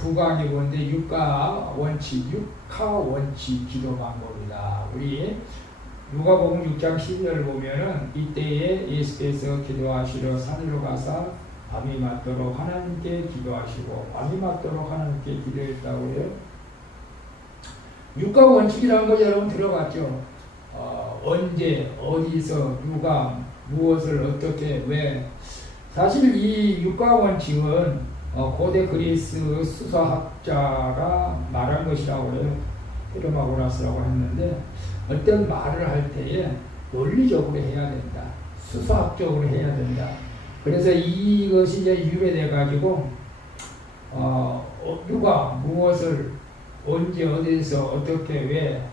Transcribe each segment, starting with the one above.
구강이 뭔데 육가 원칙, 육하 원칙 기도 방법이다. 우리 누가복음 6장 12절 보면은 이때에 예수께서 기도하시러 산으로 가사 밤이 맞도록 하나님께 기도하시고 밤이 맞도록 하나님께 기도했다고 해요. 육가 원칙이라는 거 여러분 들어봤죠? 언제 어디서 누가 무엇을 어떻게 왜 사실 이 육가 원칙은 고대 그리스 수사학자가 말한 것이라고 해요. 헤르마고라스라고 했는데 어떤 말을 할 때에 논리적으로 해야 된다. 수사학적으로 해야 된다. 그래서 이것이 이제 유래돼 가지고 누가 무엇을 언제 어디서 어떻게 왜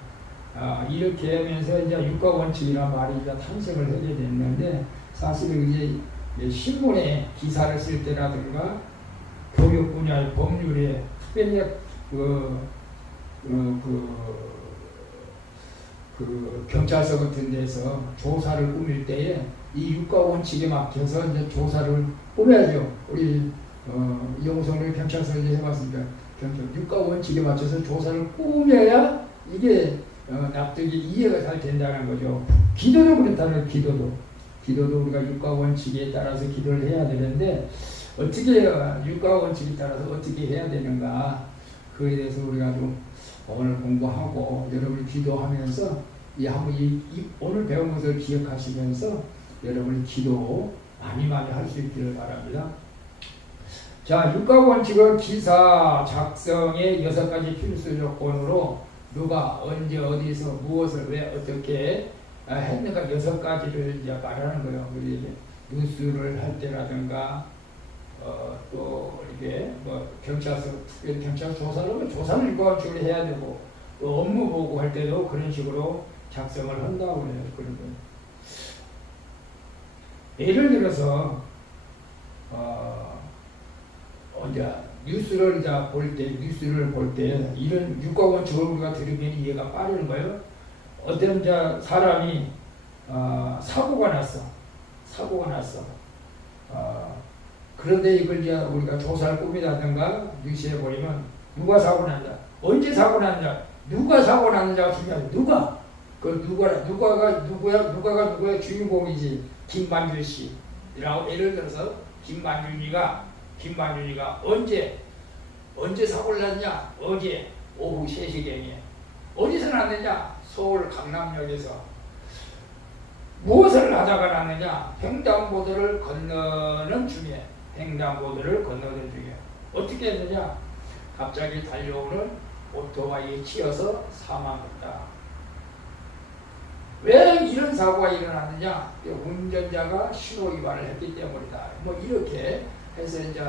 이렇게 하면서 이제 육가 원칙이라는 말이 이제 탄생을 하게 됐는데 사실은 이제 신문에 기사를 쓸 때라든가 교육 분야의 법률에 특별히 경찰서 같은 데서 조사를 꾸밀 때에 이 육가 원칙에 맞춰서 이제 조사를 꾸며야죠. 우리 이용선을 경찰서에 해봤으니까 육가 원칙에 맞춰서 조사를 꾸며야 이게 납득이 이해가 잘 된다는 거죠. 기도도 그렇다는 기도도 우리가 육가 원칙에 따라서 기도를 해야 되는데 어떻게 육가 원칙에 따라서 어떻게 해야 되는가 그에 대해서 우리가 좀 오늘 공부하고 여러분이 기도하면서 오늘 배운 것을 기억하시면서 여러분이 기도 많이 할 수 있기를 바랍니다. 자, 육가 원칙은 기사 작성의 6가지 필수 조건으로 누가 언제 어디서 무엇을 왜 어떻게 했는가 6가지를 이제 말하는 거예요. 우리 뉴스를 할 때라든가 또 이게 경찰서 조사를 육가 원칙으로 해야 되고 또 업무 보고할 때도 그런 식으로 작성을 한다고 해요. 그런 거. 예를 들어서 이제 뉴스를 볼 때 이런 육가 원칙을 우리가 들으면 이해가 빠르는 거예요. 어떤 사람이 사고가 났어. 그런데 이걸 이제 우리가 조사를 꾸미다든가 뉴스에 보이면 누가 사고 났냐, 언제 사고 났냐, 누가 사고 났느냐가 중요하죠. 누가가 누구의 주인공이지. 김만준 씨라고 예를 들어서 김만준이가 언제 사고를 났냐? 어제 오후 3시경에. 어디서 났느냐? 서울 강남역에서. 무엇을 하다가 났느냐? 횡단보도를 건너는 중에. 어떻게 했느냐? 갑자기 달려오는 오토바이에 치여서 사망했다. 왜 이런 사고가 일어났느냐? 운전자가 신호 위반을 했기 때문이다. 이렇게 해서 이제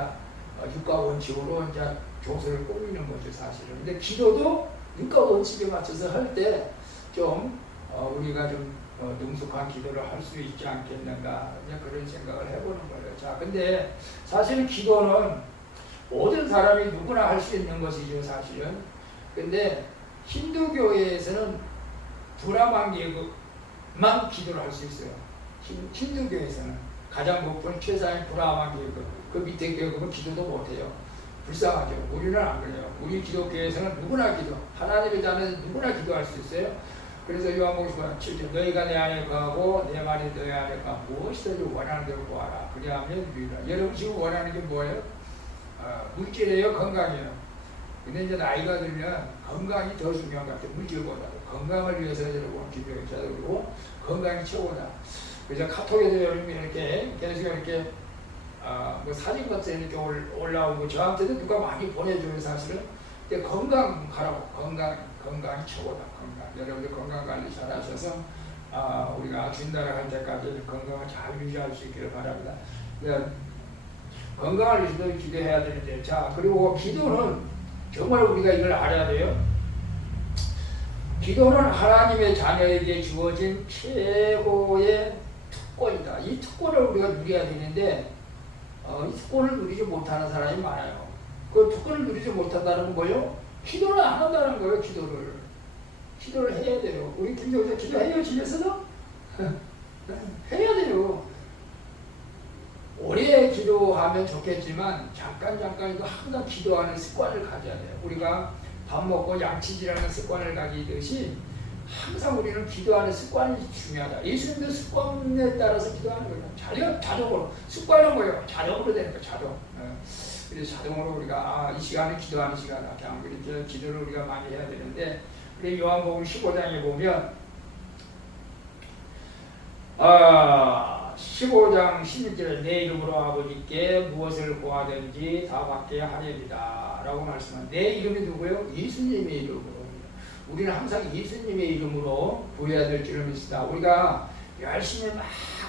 육가 원칙으로 이제 조서를 꾸미는 거죠, 사실은. 근데 기도도 육가 원칙에 맞춰서 할 때 좀 우리가 좀 능숙한 기도를 할 수 있지 않겠는가 그런 생각을 해보는 거예요. 자, 근데 사실은 기도는 모든 사람이 누구나 할 수 있는 것이죠, 사실은. 근데 힌두교에서는 브라만 계급만 기도를 할 수 있어요. 힌두교에서는 가장 높은 최상의 브라만 계급, 그 밑에 계급은 기도도 못해요. 불쌍하죠. 우리는 안 그래요. 우리 기독교에서는 누구나 하나님의 자는 누구나 기도할 수 있어요. 그래서 요한복음 7절 너희가 내 안에 거하고 내 말이 너희 안에 거하고 무엇이든지 원하는 대로 구하라. 그리하면 유리라. 여러분 지금 원하는 게 뭐예요? 물질이에요? 건강이에요? 근데 이제 나이가 들면 건강이 더 중요한 것 같아요. 물질보다도. 건강을 위해서 여러분 기도해야 되고 건강이 최고다. 그래서 카톡에도 여러분이 이렇게 계속 이렇게 사진 같은 이렇게 올라오고 저한테도 누가 많이 보내줘요, 사실은. 근데 건강하라고. 건강이 최고다. 여러분들 건강 관리 잘 하셔서 우리가 주인나라 갈 때까지 건강을 잘 유지할 수 있기를 바랍니다. 건강을 위해서 기도해야 되는데, 자, 그리고 기도는 정말 우리가 이걸 알아야 돼요. 기도는 하나님의 자녀에게 주어진 최고의 특권이다. 이 특권을 우리가 누려야 되는데 이 특권을 누리지 못하는 사람이 많아요. 그 특권을 누리지 못한다는 건 뭐예요? 기도를 안 한다는 거예요. 기도를 해야 돼요. 우리 김정수 기도해요, 집에서도? 해야 돼요. 오래 기도하면 좋겠지만 잠깐이도 항상 기도하는 습관을 가져야 돼요. 우리가 밥 먹고 양치질하는 습관을 가지듯이 항상 우리는 기도하는 습관이 중요하다. 예수님도 습관에 따라서 기도하는 거예요. 자동으로. 습관은 뭐예요? 자동으로 되는 거예요. 자동. 그래서 자동으로 우리가 이 시간에 기도하는 시간이다. 그냥 그렇게 기도를 우리가 많이 해야 되는데, 우리 요한복음 15장에 보면 15장 16절에 내 이름으로 아버지께 무엇을 구하든지 다 받게 하리이다 라고 말씀합니다. 내 이름이 누구예요? 예수님의 이름으로. 우리는 항상 예수님의 이름으로 구해야 될 줄을 믿습니다. 우리가 열심히 막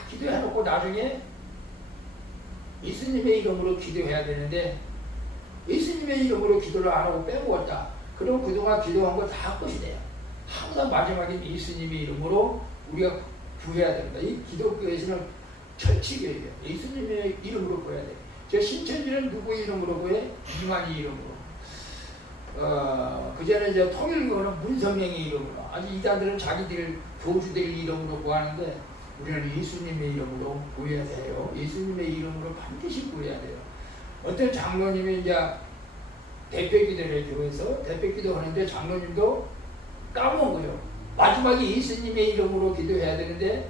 기도해놓고 나중에 예수님의 이름으로 기도해야 되는데, 예수님의 이름으로 기도를 안 하고 빼먹었다. 그럼 그동안 기도한 거 다 끝이 돼요. 항상 마지막에 예수님의 이름으로 우리가 구해야 됩니다. 이 기독교에서는 철칙이에요. 예수님의 이름으로 구해야 돼요. 저 신천지는 누구 이름으로 구해? 이만희 이름으로. 그전에 이제 통일교는 문성령의 이름으로. 아직 이단들은 자기들 교주들 이름으로 구하는데, 우리는 예수님의 이름으로 구해야 돼요. 예수님의 이름으로 반드시 구해야 돼요. 어떤 장로님이 이제 대표기도를 교회에서 대표기도 하는데 장로님도 까먹은 거죠. 마지막에 예수님의 이름으로 기도해야 되는데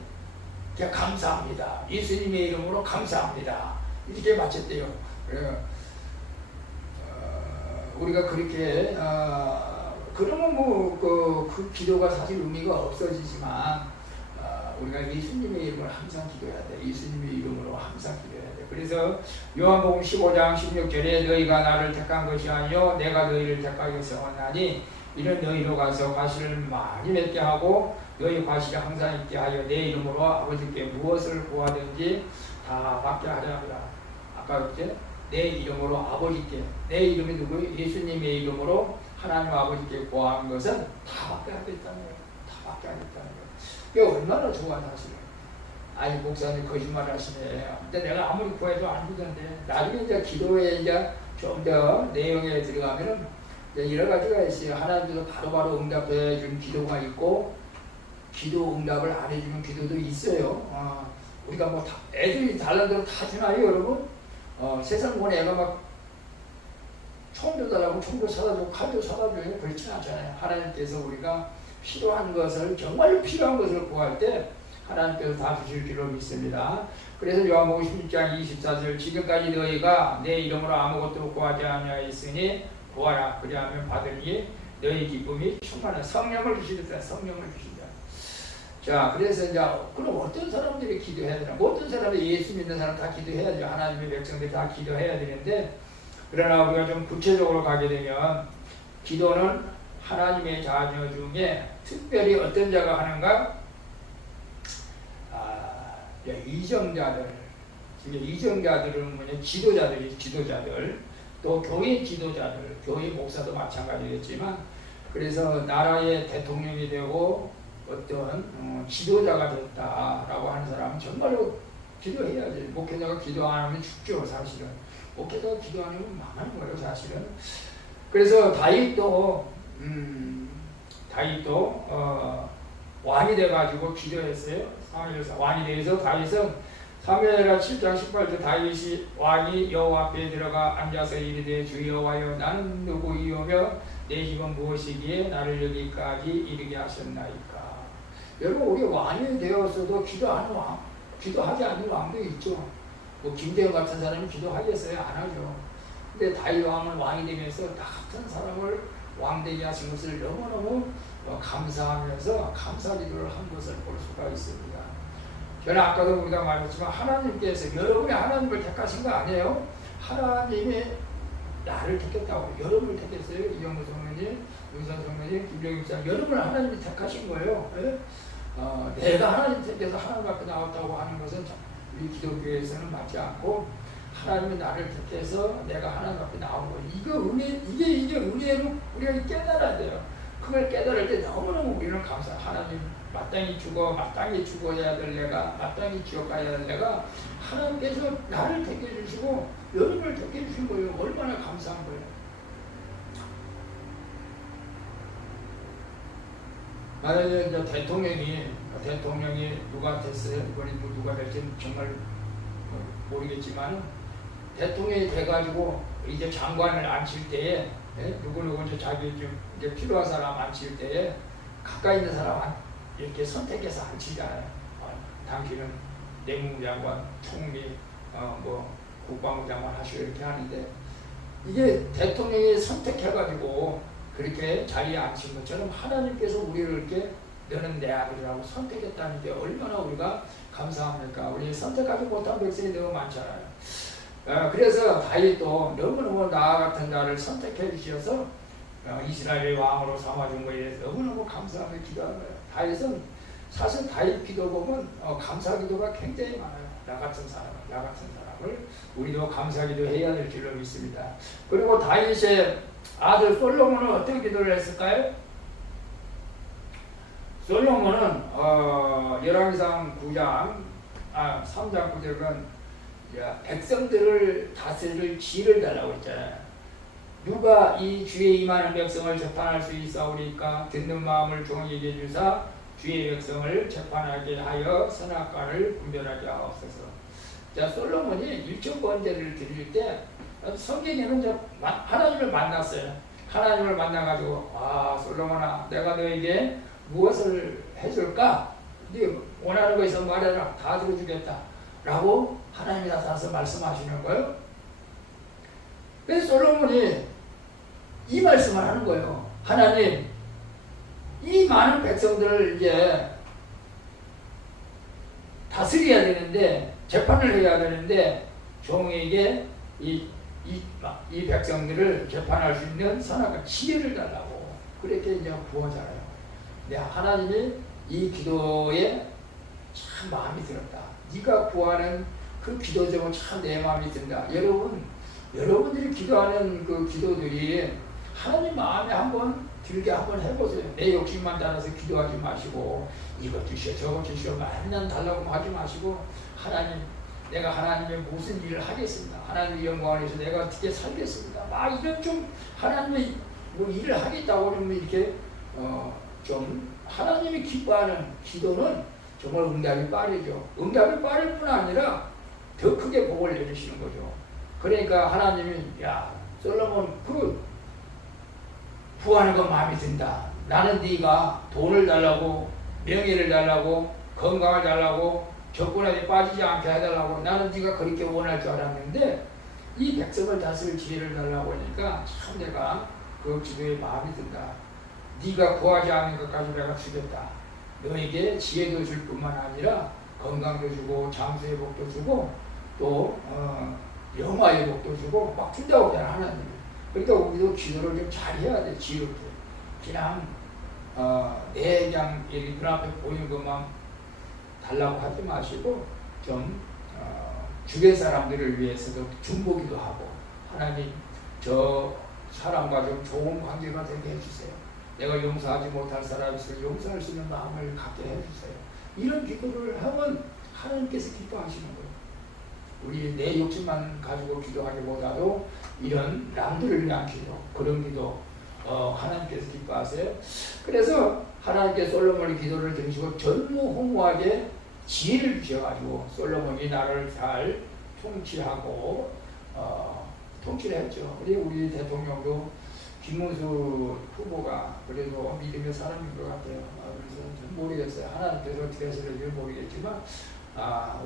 그냥 감사합니다. 예수님의 이름으로 감사합니다. 이렇게 마쳤대요. 우리가 그렇게 그러면 그 기도가 사실 의미가 없어지지만 우리가 예수님의 이름으로 항상 기도해야 돼. 예수님의 이름으로 항상 기도해야 돼. 그래서 요한복음 15장 16절에 너희가 나를 택한 것이 아니요 내가 너희를 택하여 세웠나니 이는 너희로 가서 과실을 많이 맺게 하고 너희 과실이 항상 있게 하여 내 이름으로 아버지께 무엇을 구하든지 다 받게 하려 합니다. 아까 그때 내 이름으로 아버지께, 내 이름이 누구예요? 예수님의 이름으로 하나님 아버지께 구한 것은 다 받게 하겠다는 거예요. 다 받게 하겠다는 거예요. 이게 얼마나 좋아 사실은. 아니 목사님 거짓말 하시네. 근데 내가 아무리 구해도 안 주던데. 나중에 이제 기도에 이제 좀 더 내용에 들어가면은 여러 가지가 있어요. 하나님께서 바로바로 응답해 주는 기도가 있고 기도 응답을 안 해주는 기도도 있어요. 우리가 뭐 애들이 달란 대로 다 주나요 여러분? 세상 보는 애가 막 총도 달라고 총도 사다 주고 칼도 사다 줘요. 그렇지 않잖아요. 하나님께서 우리가 필요한 것을 정말 필요한 것을 구할 때 하나님께서 다 주실 줄로 믿습니다. 그래서 요한복음 16장 24절 지금까지 너희가 내 이름으로 아무것도 구하지 아니하였으니 구하라 그리하면 받으니 너희 기쁨이 충만한 성령을 주시겠다. 성령을 주신다. 자 그래서 이제 그럼 어떤 사람들이 기도해야 되나? 어떤 사람이 예수 믿는 사람 다 기도해야죠. 하나님의 백성들이 다 기도해야 되는데 그러나 우리가 좀 구체적으로 가게 되면 기도는 하나님의 자녀 중에 특별히 어떤 자가 하는가? 이정자들. 이정자들은 뭐냐? 지도자들. 또 교회 지도자들, 교회 목사도 마찬가지겠지만 그래서 나라의 대통령이 되고 어떤 지도자가 됐다라고 하는 사람은 정말로 기도해야지. 목회자가 기도 안 하면 죽죠 사실은. 목회자가 기도 안 하면 망하는 거예요 사실은. 그래서 다윗도 왕이 돼가지고 기도했어요. 사무엘사 왕이 돼서 다윗은 사무엘하 7장 18절 다윗이 왕이 여호와 앞에 들어가 앉아서 이르되 주 여호와여 나는 누구이오며 내 집은 무엇이기에 나를 여기까지 이르게 하셨나이까. 여러분 우리 왕이 되었어도 기도하지 않는 왕도 있죠. 뭐 김대영 같은 사람이 기도하겠어요? 안 하죠. 근데 다윗 왕은 왕이 되면서 나 같은 사람을 왕되게 하신 것을 너무너무 감사하면서 감사기도를 한 것을 볼 수가 있습니다. 저는 아까도 우리가 말했지만 하나님께서 여러분이 하나님을 택하신 거 아니에요? 하나님이 나를 택했다고. 여러분을 택했어요. 이영우 성도님, 윤선 성도님, 김정일 사 여러분을 하나님이 택하신 거예요. 네? 내가 하나님 택해서 하나님 앞에 나왔다고 하는 것은 우리 기독교에서는 맞지 않고 하나님이 나를 택해서 내가 하나님 앞에 나온 거예요. 이게 은혜로 우리가 깨달아야 돼요. 그걸 깨달을 때 너무너무 우리는 하나님 마땅히 죽어야 될 내가, 마땅히 지옥 가야 될 내가 하나님께서 나를 택해주시고 여러분을 택해주신 거예요. 얼마나 감사한 거예요. 만약에 이제 대통령이 누가 됐어요? 이번에 누가 될지는 정말 모르겠지만 대통령이 돼가지고 이제 장관을 앉힐 때에 누구누구 이제 자기 좀 이제 필요한 사람 앉힐 때에 가까이 있는 사람 이렇게 선택해서 앉히잖아요. 당신은 내무장관, 총리, 뭐 국방부 장관 하시고 이렇게 하는데 이게 대통령이 선택해가지고 그렇게 자리에 앉힌 것처럼 하나님께서 우리를 이렇게 너는 내 아들이라고 선택했다는 게 얼마나 우리가 감사합니까? 우리 선택하지 못한 백성이 너무 많잖아요. 그래서 다윗도 너무너무 나 같은 자를 선택해 주셔서 이스라엘의 왕으로 삼아준 거에 대해서 너무너무 감사하며 기도하는 거예요. 다윗은 사실 다윗 기도 보면 감사 기도가 굉장히 많아요. 나 같은 사람을 우리도 감사 기도 해야 될 줄로 믿습니다. 그리고 다윗의 아들 솔로몬은 어떤 기도를 했을까요? 솔로몬은 열왕기상 9장 3장 9절은 백성들을 다스릴 지혜를 달라고 했잖아요. 누가 이 주에 임하는 백성을 재판할 수 있사오리까? 듣는 마음을 종에게 주사 주의 백성을 재판하게 하여 선악과를 분별하게 하옵소서. 자, 솔로몬이 일천 번제를 드릴 때 성경에는 하나님을 만났어요. 하나님을 만나가지고 솔로몬아, 내가 너에게 무엇을 해줄까? 네 원하는 거 있으면 말해라. 다 들어주겠다. 라고 하나님이 나타나서 말씀하시는 거예요. 그래서 솔로몬이 이 말씀을 하는 거예요. 하나님, 이 많은 백성들을 이제 다스려야 되는데, 재판을 해야 되는데, 종에게 이 백성들을 재판할 수 있는 선악과 지혜를 달라고 그렇게 이제 구하잖아요. 하나님이 이 기도에 참 마음이 들었다. 네가 구하는 그 기도 제목 참 내 마음이 든다. 여러분들이 기도하는 그 기도들이 하나님 마음에 한번 들게 한번 해보세요. 내 욕심만 따라서 기도하지 마시고 이것 주시오 저것 주시오 맨날 달라고 하지 마시고 하나님, 내가 하나님의 무슨 일을 하겠습니다. 하나님의 영광을 위해서 내가 어떻게 살겠습니다. 막 이런 좀 하나님의 뭐 일을 하겠다고 그러면 이렇게 좀 하나님이 기뻐하는 기도는 정말 응답이 빠르죠. 응답이 빠를 뿐 아니라 더 크게 복을 내주시는 거죠. 그러니까 하나님이 솔로몬 구하는 거 마음에 든다. 나는 네가 돈을 달라고, 명예를 달라고, 건강을 달라고, 적군에게 빠지지 않게 해달라고 나는 네가 그렇게 원할 줄 알았는데 이 백성을 다스릴 지혜를 달라고 하니까 참 내가 그 기도에 마음이 든다. 네가 구하지 않은 것까지 내가 주겠다. 너에게 지혜도 줄 뿐만 아니라 건강도 주고 장수의 복도 주고 또 영화의 복도 주고 막 준다고 하잖아 하나님. 그러니까 우리도 기도를 좀 잘해야 돼. 지혜롭게. 그냥 그냥 여기 눈앞에 보이는 것만 달라고 하지 마시고 좀 주변 사람들을 위해서도 중보기도 하고 하나님 저 사람과 좀 좋은 관계가 되게 해주세요. 내가 용서하지 못할 사람이 있으면 용서할 수 있는 마음을 갖게 해주세요. 이런 기도를 하면 하나님께서 기뻐하시는 거예요. 우리 내 욕심만 가지고 기도하기보다도 이런 남들을 위한 기도, 그런 기도 하나님께서 기뻐하세요. 그래서 하나님께서 솔로몬의 기도를 들으시고 전무후무하게 지혜를 주셔가지고 솔로몬이 나를 잘 통치하고 통치를 했죠. 우리 대통령도 김문수 후보가 그래도 믿음의 사람인 것 같아요. 그래서 좀 모르겠어요. 하나님께서 어떻게 하시는지 모르겠지만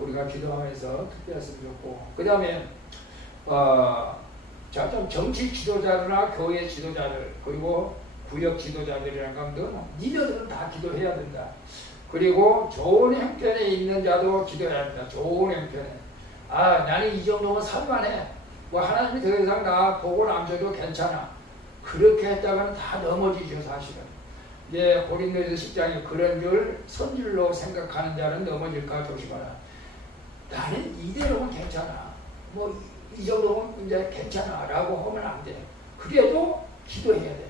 우리가 기도하면서 특별히 했으면 좋고 그 다음에 좀 정치 지도자들이나 교회 지도자들 그리고 구역 지도자들이라는 것들 니들은 다 기도해야 된다. 그리고 좋은 형편에 있는 자도 기도해야 된다. 좋은 형편에 나는 이 정도면 살만해. 뭐 하나님이 더 이상 나 보고 안 줘도 괜찮아. 그렇게 했다가는 다 넘어지죠 사실은. 고린도서 10장에 그런 줄 선줄로 생각하는 자는 넘어질까 조심하라. 나는 이대로는 괜찮아. 뭐 이 정도면 이제 괜찮아 라고 하면 안 돼. 그래도 기도해야 돼.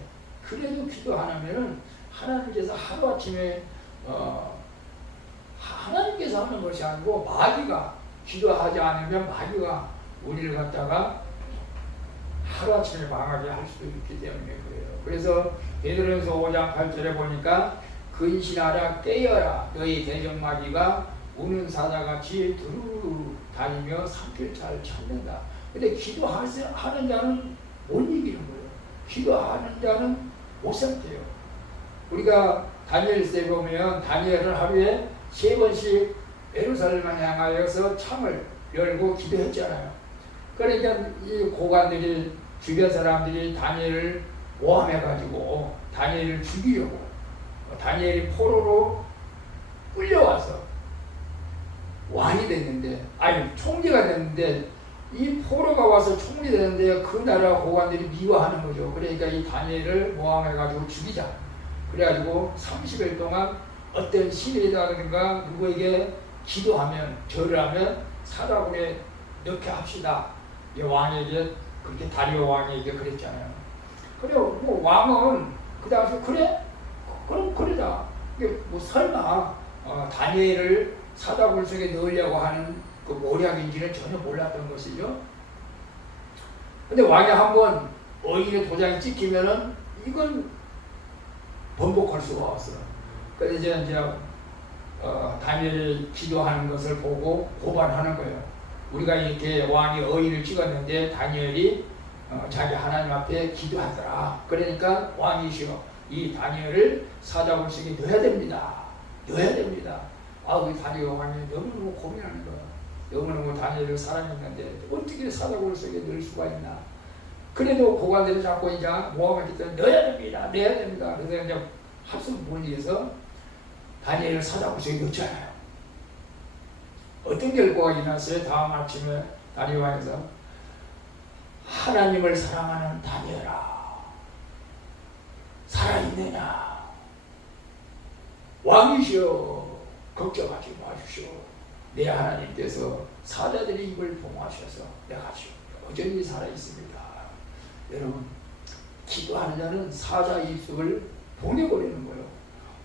그래도 기도 안 하면은 하나님께서 하루아침에 하나님께서 하는 것이 아니고 마귀가 기도하지 않으면 마귀가 우리를 갖다가 하루아침에 망하게 할 수도 있기 때문에 그래요. 그래서 베드로전서 5장 8절에 보니까 근신하라 깨어라 너희 대적마귀가 우는 사자같이 두루 다니며 삼킬차를 찾는다. 근데 기도하는 자는 못 이기는 거예요. 기도하는 자는 못 삼켜요. 우리가 다니엘서에 보면 다니엘은 하루에 3번씩 예루살렘을 향하여서 창을 열고 기도했잖아요. 그러니까 이 고관들이 주변 사람들이 다니엘을 모함해가지고 다니엘을 죽이려고 다니엘이 포로로 끌려와서 왕이 됐는데 아니 총리가 됐는데 이 포로가 와서 총리 되는데 그 나라 고관들이 미워하는 거죠. 그러니까 이 다니엘을 모함해가지고 죽이자. 그래가지고 30일 동안 어떤 신이라든가 누구에게 기도하면 절을 하면 사다구니에 넣게 합시다. 이 왕에게 그렇게 다리오 왕에게 그랬잖아요. 그래 뭐 왕은 그 당시에 그래? 그럼 그러자. 이게 뭐 설마 다니엘을 사다구니 속에 넣으려고 하는 그 모략인지는 전혀 몰랐던 것이죠. 근데 왕이 한번 어인의 도장이 찍히면은 이건 번복할 수가 없어요. 그래서 이제 다니엘이 기도하는 것을 보고 고발하는 거예요. 우리가 이렇게 왕이 어인을 찍었는데 다니엘이 자기 하나님 앞에 기도하더라. 그러니까 왕이시여 이 다니엘을 사자굴 속에 넣어야 됩니다. 넣어야 됩니다. 우리 다니엘 왕이 너무너무 고민하는 거야. 너무너무 다니엘을 사랑했는데 어떻게 사자굴 속에 넣을 수가 있나. 그래도 고관들이 자꾸 이제 모함했기 때문에 넣어야 됩니다. 넣어야 됩니다. 그래서 이제 합성 분리해서 다니엘을 사자굴 속에 넣잖아요. 어떤 결과가 일어났어요? 다음 아침에 다니엘 왕에서 하나님을 사랑하는 다니엘아 살아있느냐 왕이시여 걱정하지 마십시오. 내 하나님께서 사자들의 입을 봉하셔서 내가 여전히 살아있습니다. 여러분 기도하는 자는 사자의 입속을 보내버리는 거예요.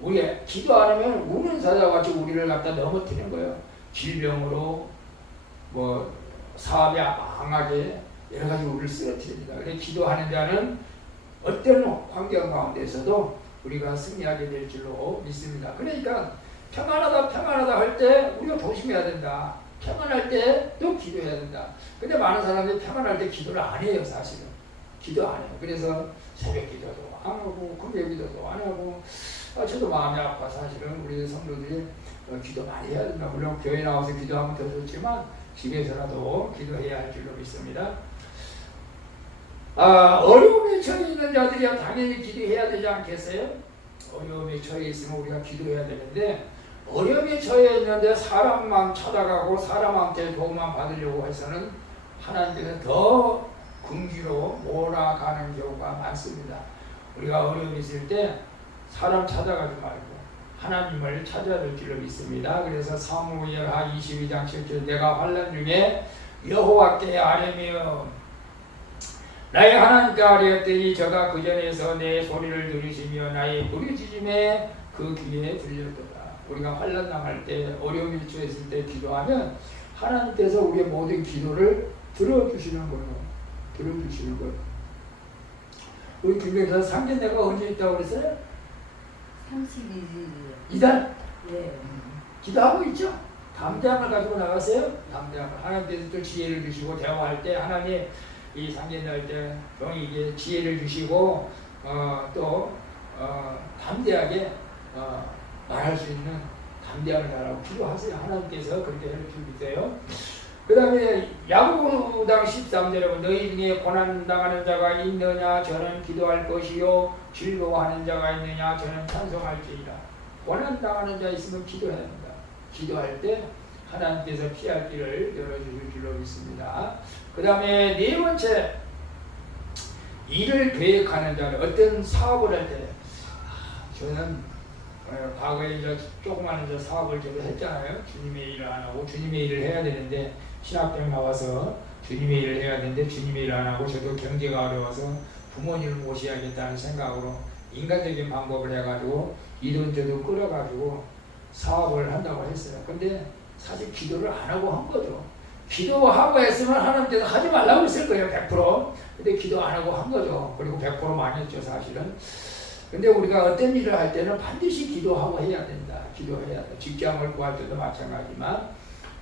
우리 기도 안 하면 우는 사자같이 우리를 갖다 넘어뜨리는 거예요. 질병으로 뭐 사업이 망하게 여러 가지 우리를 쓰러뜨립니다. 그래서 기도하는 자는 어떤 환경 가운데서도 우리가 승리하게 될 줄로 믿습니다. 그러니까 평안하다 할 때 우리가 조심해야 된다. 평안할 때 또 기도해야 된다. 근데 많은 사람들이 평안할 때 기도를 안 해요. 사실은 기도 안 해요. 그래서 새벽 기도도 안 하고 금요 기도도 안 하고 저도 마음이 아파. 사실은 우리 성도들이 기도 많이 해야 된다. 물론 교회 나와서 기도하면 더 좋지만 집에서라도 기도해야 할 줄로 믿습니다. 어려움에 처해 있는 자들이 당연히 기도해야 되지 않겠어요? 어려움에 처해 있으면 우리가 기도해야 되는데 어려움에 처해 있는데 사람만 찾아가고 사람한테 도움만 받으려고 해서는 하나님께서 더 궁지로 몰아가는 경우가 많습니다. 우리가 어려움이 있을 때 사람 찾아가지 말고 하나님을 찾아야 될 줄로 믿습니다. 그래서 사무엘하 22장 7절 내가 환난 중에 여호와께 아뢰며 나의 하나님께 아뢰었더니 저가 그 전에서 내 소리를 들으시며 나의 부르짖음에 그 귀에 들렸도다. 우리가 환난 당할 때 어려움이 처했을 때 기도하면 하나님께서 우리의 모든 기도를 들어주시는 거예요. 들어주시는 거예요. 우리 김경사 상견례가 언제 있다고 그랬어요? 32일이요. 이달? 예. 기도하고 있죠? 담대함을 가지고 나가세요. 담대함을. 하나님께서 또 지혜를 주시고 대화할 때 하나님 이 상견례 할 때 종이 이게 지혜를 주시고 또 담대하게 말할 수 있는 담대함을 달라고 기도하세요. 하나님께서 그렇게 할 줄 믿어요. 그 다음에 야고보당 13절에 너희 중에 고난당하는 자가 있느냐 저는 기도할 것이요 즐거워하는 자가 있느냐 저는 찬송할지이다. 고난당하는 자 있으면 기도해야 합니다. 기도할 때 하나님께서 피할 길을 열어주실 줄로 믿습니다. 그 다음에 네 번째 일을 계획하는 자는 어떤 사업을 할 때 저는 과거에 이제 조그마한 이제 사업을 저도 했잖아요. 주님의 일을 안 하고 주님의 일을 해야 되는데 신학병 나와서 주님의 일을 해야 되는데 주님의 일을 안 하고 저도 경제가 어려워서 부모님을 모셔야겠다는 생각으로 인간적인 방법을 해가지고 이런저런 끌어가지고 사업을 한다고 했어요. 근데 사실 기도를 안 하고 한 거죠. 기도하고 했으면 하나님께서 하지 말라고 했을 거예요. 100%. 근데 기도 안 하고 한 거죠. 그리고 100% 망했죠. 사실은. 근데 우리가 어떤 일을 할 때는 반드시 기도하고 해야 된다. 기도해야 돼. 직장을 구할 때도 마찬가지지만,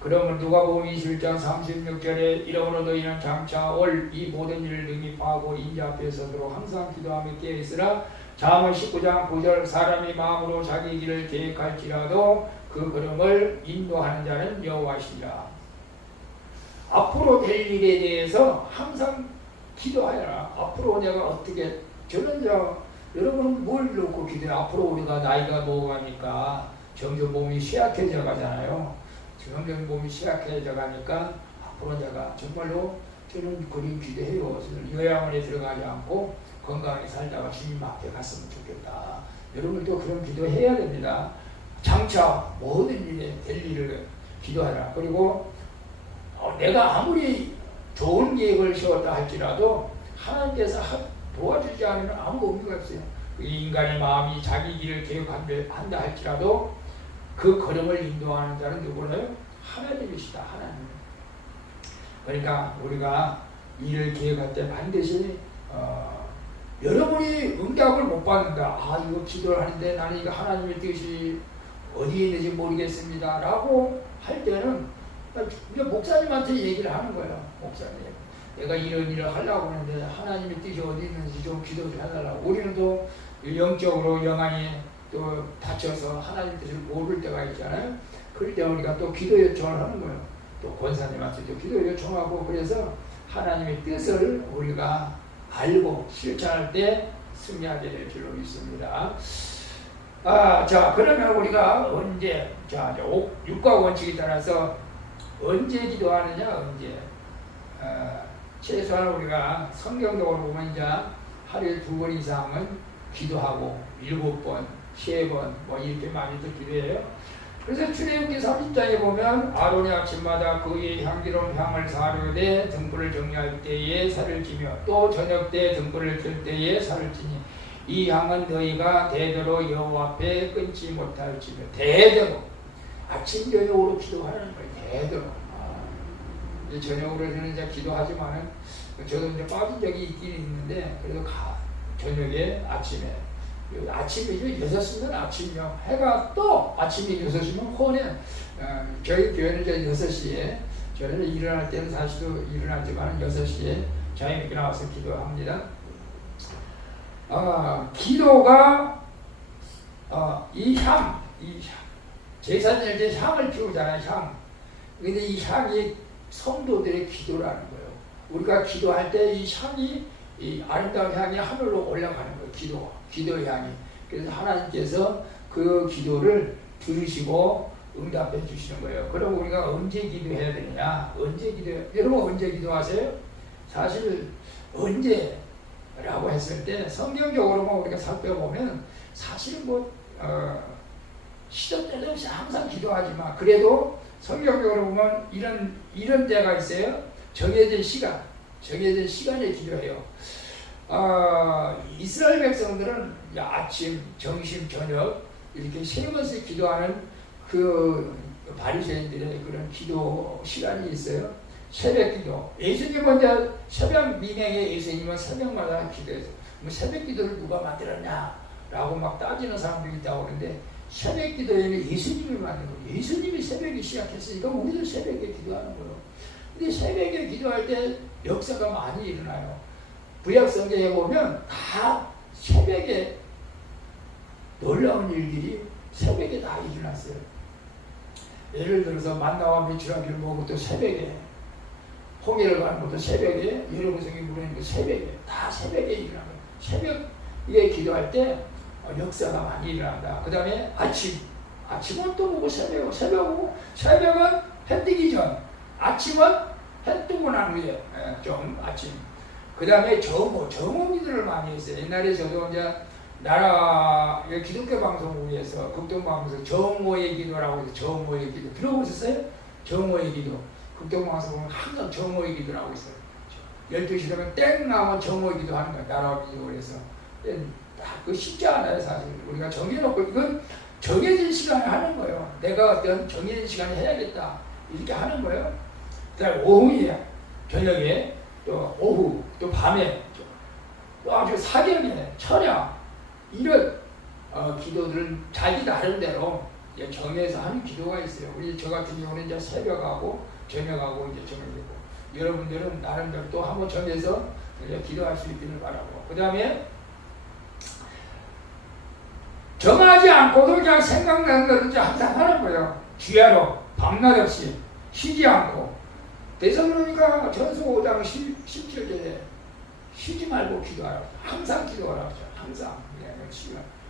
그러면 누가복음 21장 36절에 이러므로 너희는 장차 올 이 모든 일을 능히 인자 앞에 서도록 항상 기도하며 깨어있으라. 잠언 19장 9절 사람이 마음으로 자기 길을 계획할지라도 그 걸음을 인도하는 자는 여호와시라. 앞으로 될 일에 대해서 항상 기도하여라. 앞으로 내가 어떻게, 저는 여러분은 뭘 놓고 기도해? 앞으로 우리가 나이가 먹어가니까 점점 몸이 쇠약해져 가잖아요. 점점 몸이 쇠약해져 가니까 앞으로 내가 정말로 저는 그런 기도해요. 요양원에 들어가지 않고 건강하게 살다가 주님 앞에 갔으면 좋겠다. 여러분도 그런 기도해야 됩니다. 장차 모든 일에 될 일을 기도하라. 그리고 내가 아무리 좋은 계획을 세웠다 할지라도 하나님께서 도와주지 않으면 아무 의미가 없어요. 인간의 마음이 자기 길을 계획한다 할지라도 그 걸음을 인도하는 자는 누구래요? 하나님이시다. 하나님. 그러니까 우리가 일을 계획할 때 반드시 여러분이 응답을 못 받는다. 이거 기도를 하는데 나는 이거 하나님의 뜻이 어디에 있는지 모르겠습니다. 라고 할 때는 목사님한테 얘기를 하는 거예요. 목사님, 내가 이런 일을 하려고 하는데 하나님의 뜻이 어디 있는지 좀 기도 좀 해달라고. 우리는 또 영적으로 영안이 또 다쳐서 하나님 뜻을 모를 때가 있잖아요. 그럴 때 우리가 또 기도 요청을 하는 거예요. 또 권사님한테도 기도 요청하고, 그래서 하나님의 뜻을 우리가 알고 실천할 때 승리하게 될 줄로 믿습니다. 자, 그러면 우리가 언제, 육과 원칙에 따라서 언제 기도하느냐, 언제. 최소한 우리가 성경적으로 보면 이제 하루에 2번 이상은 기도하고 7번, 3번 뭐 이렇게 많이들 기도해요. 그래서 출애굽기 30장에 보면 아론이 아침마다 그의 향기로운 향을 사르되 등불을 정리할 때에 살을 찌며 또 저녁 때 등불을 켤 때에 살을 찌니 이 향은 너희가 대대로 여호와 앞에 끊지 못할지며. 대대로 아침 저녁으로 기도하는 거예요. 대대로. 이제 저녁으로 저는 이제 기도하지만은 저도 이제 빠진 적이 있긴 있는데, 그래도 저녁에 아침에 6시면 아침이요. 해가 또 아침이 6시면 혼에, 저희 교회는 이제 6시에, 저는 일어날 때는 사실도 일어나지만 6시에 자연스럽게 나와서 기도합니다. 기도가, 이 향, 제사질 때 향을 피우잖아요, 향. 근데 이 향이 성도들의 기도라는 거예요. 우리가 기도할 때 이 향이, 이 아름다운 향이 하늘로 올라가는 거예요. 기도 향이. 그래서 하나님께서 그 기도를 들으시고 응답해 주시는 거예요. 그럼 우리가 언제 기도해야 되느냐? 여러분 언제 기도하세요? 사실 언제라고 했을 때 성경적으로만 우리가 살펴보면 사실 시도 때도 없이 항상 기도하지만, 그래도 성경적으로 보면 이런 때가 있어요. 정해진 시간에 기도해요. 이스라엘 백성들은 아침, 점심, 저녁 이렇게 3번씩 기도하는 그 바리새인들의 그런 기도 시간이 있어요. 새벽 기도. 예수님은 이제 새벽 미명에 예수님은 새벽마다 기도해서 새벽 기도를 누가 만들었냐라고 막 따지는 사람들이 있다고 그러는데, 새벽 기도에는 예수님이 만든 거예요. 예수님이 새벽에 시작했으니까 우리도 새벽에 기도하는 거예요. 근데 새벽에 기도할 때 역사가 많이 일어나요. 구약 성경에 보면 다 새벽에 놀라운 일들이 새벽에 다 일어났어요. 예를 들어서 만나와 메추라기를 먹은 것도 새벽에, 홍해를 가는 것도 새벽에, 여러분성이 부르는 것도 새벽에, 다 새벽에 일어나는 거예요. 새벽에 기도할 때 역사가 많이 일어난다. 그 다음에 아침은 또 보고 새벽은 해 뜨기 전, 아침은 해 뜨고 난 후에 좀 아침. 그 다음에 정오 기도를 많이 했어요. 옛날에 저도 이제 기독교 방송을 위해서 극동방송 정오의 기도라고 해서 정오의 기도 들어보셨어요? 정오의 기도. 극동방송 보면 항상 정오의 기도를 하고 있어요. 12시 되면 땡 나오면 정오의 기도 하는 거예요. 나라와 기도를 해서. 그거 쉽지 않아요, 사실. 우리가 정해놓고, 이건 정해진 시간에 하는 거예요. 내가 어떤 정해진 시간에 해야겠다. 이렇게 하는 거예요. 그 다음에 오후에, 저녁에, 또 오후, 또 밤에, 또 아주 사경에, 철야, 이런 기도들은 자기 나름대로 정해서 하는 기도가 있어요. 우리 저 같은 경우는 이제 새벽하고 저녁하고 이제 정해지고, 여러분들은 나름대로 또 한번 정해서 기도할 수 있기를 바라고, 그 다음에 정하지 않고도 그냥 생각나는 거를 항상 하는 거예요. 주야로 밤낮 없이 쉬지 않고. 데살로니가 전서 5장 17절에 쉬지 말고 기도하라. 항상 기도하라. 항상.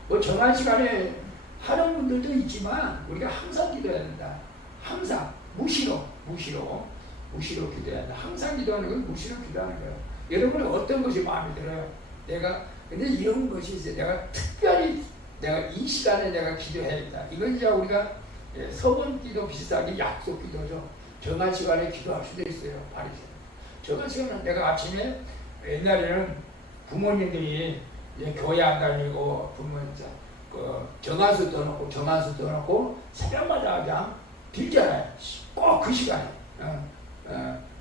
뭐 정한 시간에 하는 분들도 있지만 우리가 항상 기도해야 된다. 항상 무시로 기도해야 된다. 항상 기도하는 건 무시로 기도하는 거예요. 여러분은 어떤 것이 마음에 들어요? 근데 이런 것이 있어요. 내가 특별히 이 시간에 내가 기도해야겠다. 이건 이제 우리가 서본 기도 비슷하게 약속 기도죠. 정한 시간에 기도할 수도 있어요. 바리새인. 정한 시간은 내가 아침에, 옛날에는 부모님들이 교회 안 다니고 부모님 정한수 떠놓고 새벽마다 그냥 빌잖아요. 꼭 그 시간에.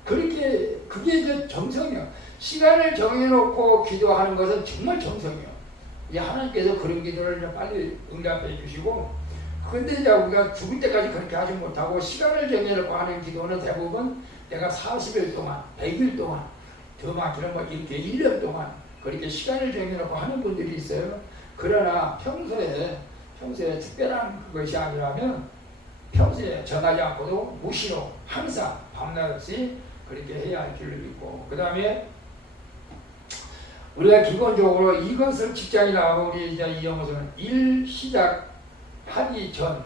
그게 이제 정성이요. 시간을 정해놓고 기도하는 것은 정말 정성이요. 하나님께서 그런 기도를 빨리 응답해 주시고, 근데 이제 우리가 죽을 때까지 그렇게 하지 못하고 시간을 정해놓고 하는 기도는 대부분 내가 40일 동안, 100일 동안, 더 많기는 뭐 이렇게 1년 동안 그렇게 시간을 정해놓고 하는 분들이 있어요. 그러나 평소에 특별한 것이 아니라면 평소에 정하지 않고도 무시로 항상 밤낮 없이 그렇게 해야 할 줄을 믿고, 그 다음에 우리가 기본적으로 이것을 직장에 나가고 우리 이제 이영호서는 일 시작하기 전,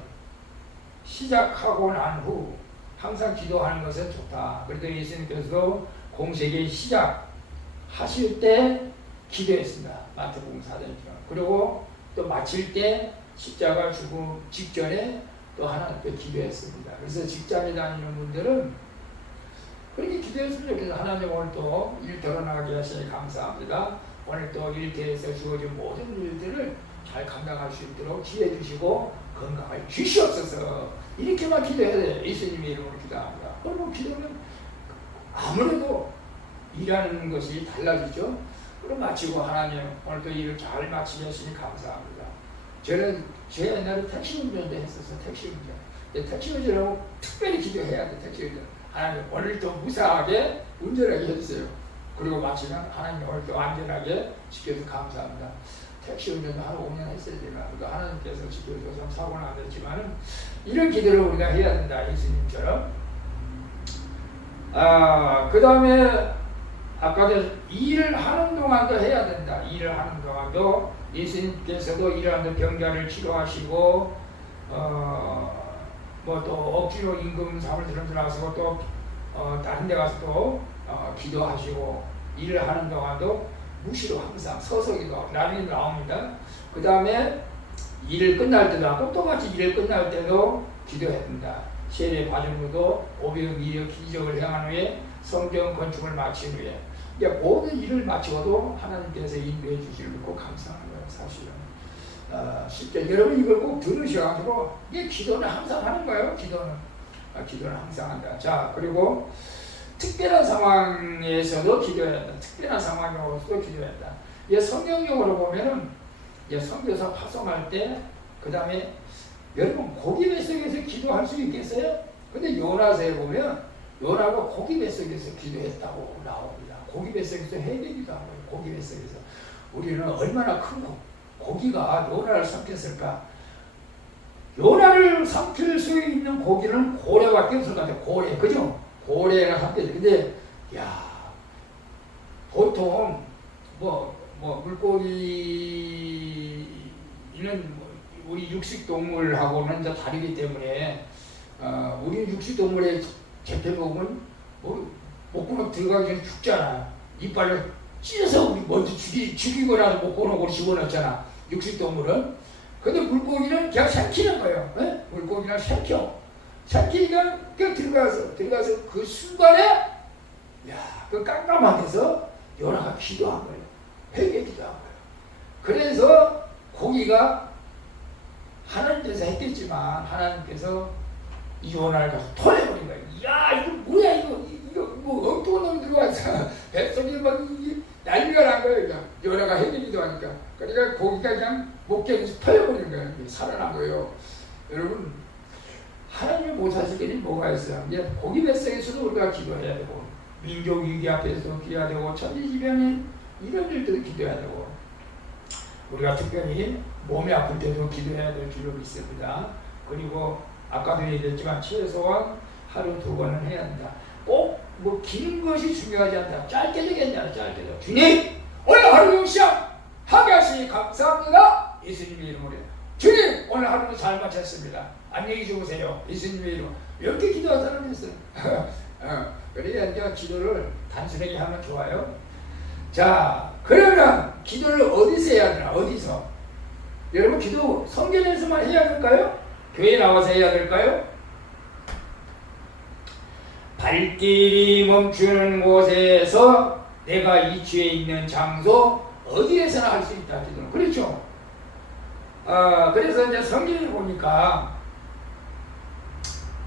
시작하고 난 후 항상 기도하는 것은 좋다. 그래도 예수님께서도 공생의 시작하실 때 기도했습니다. 마태복음 4장처럼. 그리고 또 마칠 때 십자가 죽음 직전에 또 하나님께 기도했습니다. 그래서 직장에 다니는 분들은 그렇게 기도했으면 좋겠어요. 하나님 오늘 또 일 드러나게 하시니 감사합니다. 오늘 또 일터에서 주어진 모든 일들을 잘 감당할 수 있도록 지혜 주시고 건강을 주시옵소서. 이렇게만 기도해야 돼요. 예수님의 이름으로 기도합니다. 그리고 기도는 아무래도 일하는 것이 달라지죠. 그럼 마치고 하나님 오늘 또 일을 잘 마치게 하시니 감사합니다. 저는 제 옛날에 택시 운전도 했었어요. 택시 운전. 택시 운전하고 특별히 기도해야 돼. 택시 운전. 하나님 오늘도 무사하게 운전하게 해주세요. 그리고 마치면 하나님 오늘도 안전하게 지켜줘서 감사합니다. 택시 운전도 한 5년 했어요. 제가. 그러니까 하나님께서 지켜줘서 사고는 안 됐지만은 이런 기도를 우리가 해야 된다. 예수님처럼. 그 다음에 아까도 일을 하는 동안도 해야 된다. 일을 하는 동안도 예수님께서도 일을 하는 병자를 치료하시고 뭐 또 억지로 임금 사물 들어가서 또 다른 데 가서 또 기도하시고, 일을 하는 동안도 무시로 항상 서서 기도하고 나옵니다. 그 다음에 일을 끝날 때도 하고 똑같이 일을 끝날 때도 기도해야 된다. 세례 받은 후도 오병 이력 기적을 행한 후에 성경 건축을 마친 후에 모든 일을 마치고도 하나님께서 인도해 주시를 믿고 감사하는 거예요. 사실은. 쉽게 여러분 이걸 꼭 들으셔가지고 이게 기도는 항상 하는 거예요. 기도는 항상 한다. 자, 그리고 특별한 상황에서도 기도해야 한다. 특별한 상황에서도 기도해야 한다. 성경적으로 보면은 선교사 파송할 때, 그 다음에 여러분 고기 뱃속에서 기도할 수 있겠어요? 근데 요나서에 보면 요나가 고기 뱃속에서 기도했다고 나옵니다. 고기 뱃속에서 해내기도 하고요. 고기 뱃속에서. 우리는 얼마나 큰 고기가 요나를 삼켰을까? 요나를 삼킬 수 있는 고기는 고래밖에 없을 것 같아요. 고래, 그죠? 고래가 삼켰죠. 근데 보통 물고기는 우리 육식 동물하고는 좀 다르기 때문에 우리 육식 동물의 재패목은 목구멍 들어가기 전에 죽잖아. 이빨로 찢어서 우리 먼저 죽이거나 목구멍으로 집어넣잖아. 육식 동물은. 근데 물고기는 그냥 삼키는 거예요. 네? 물고기는 삼키니까 그냥 들어가서 그 순간에 그 깜깜한 데서 요나가 기도한 거예요. 회개 기도한 거예요. 그래서 고기가 하나님께서 했겠지만 하나님께서 이 요나를 가서 토해버린 거예요. 이거 뭐야 이거 뭐 엉뚱한 놈이 들어와서 뱃속에 막 난리가 난 거예요. 그냥 연애가 해기기도 하니까. 그러니까 고기가 그냥 목격에서 터져버리는 거예요. 살아난 거예요. 여러분, 하나님을 못 하실 일이 뭐가 있어요? 이제 고기 뱃속에서도 우리가 기도해야 되고, 민족 위기 앞에서도 기도해야 되고, 천지지변인 이런 일들도 기도해야 되고, 우리가 특별히 몸이 아플 때도 기도해야 될 필요가 있습니다. 그리고 아까도 얘기했지만 최소한 하루 2번은 해야 한다. 꼭 뭐 긴 것이 중요하지 않다. 짧게 되겠냐, 짧게 되. 주님, 오늘 하루 시작 하게 하시니 감사합니다. 예수님의 이름으로. 주님, 오늘 하루도 잘 마쳤습니다. 안녕히 주무세요. 예수님의 이름. 이렇게 기도한 사람이 있어요. 그러니까 이제 기도를 단순하게 하면 좋아요. 자, 그러면 기도를 어디서 해야 되나? 어디서? 여러분, 기도 성전에서만 해야 될까요? 교회 나와서 해야 될까요? 발길이 멈추는 곳에서 내가 위치해 있는 장소 어디에서나 할 수 있다. 기도는. 그렇죠? 그래서 이제 성경에 보니까